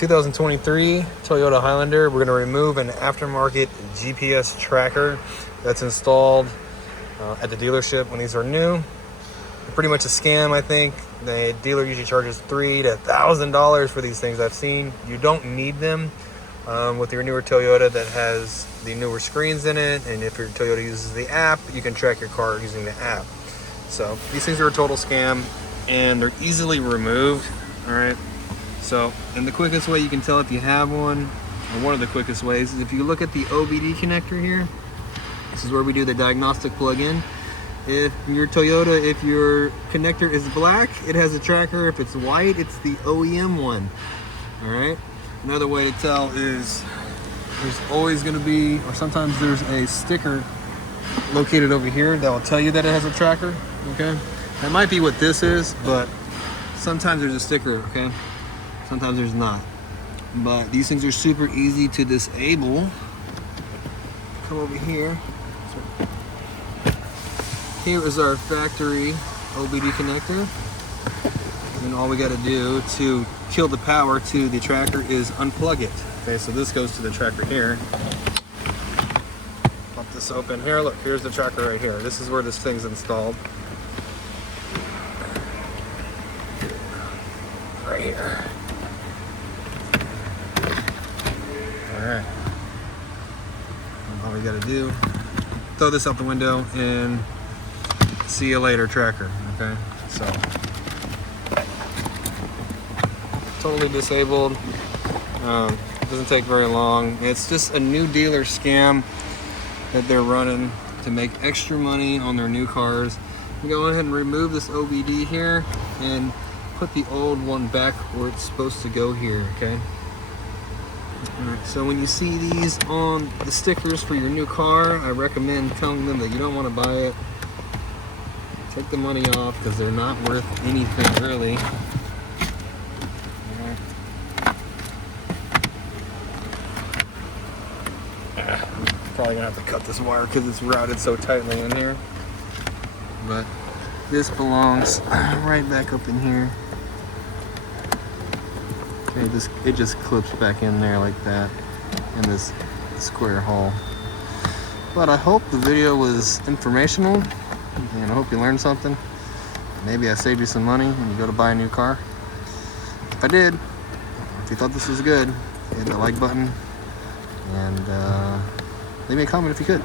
2023 Toyota Highlander. We're going to remove an aftermarket GPS tracker that's installed at the dealership when these are new. They're pretty much a scam, I think. The dealer usually charges $3,000 to $1,000 for these things I've seen. You don't need them with your newer Toyota that has the newer screens in it, and if your Toyota uses the app, you can track your car using the app. So these things are a total scam, and they're easily removed. All right. So, and the quickest way you can tell if you have one, or one of the quickest ways, is if you look at the OBD connector here. This is where we do the diagnostic plug-in. If your Toyota, if your connector is black, it has a tracker. If it's white, it's the OEM one. All right. Another way to tell is there's always going to be, or sometimes there's a sticker located over here that will tell you that it has a tracker. Okay. That might be what this is, but sometimes there's a sticker. Okay. Sometimes there's not. But these things are super easy to disable. Come over here. Here is our factory OBD connector. And all we got to do to kill the power to the tracker is unplug it. Okay, so this goes to the tracker here. Pop this open. Here, look, here's the tracker right here. This is where this thing's installed. Right here. Alright. All we gotta do, throw this out the window and see you later, tracker. Okay, so totally disabled. Doesn't take very long. It's just a new dealer scam that they're running to make extra money on their new cars. You go ahead and remove this OBD here and put the old one back where it's supposed to go here. Okay. Alright, so when you see these on the stickers for your new car, I recommend telling them that you don't want to buy it. Take the money off because they're not worth anything really. Probably gonna have to cut this wire because it's routed so tightly in here. But this belongs right back up in here. It just clips back in there like that in this square hole. But I hope the video was informational, and I hope you learned something. Maybe I saved you some money when you go to buy a new car. If I did, if you thought this was good, hit the like button and leave me a comment if you could.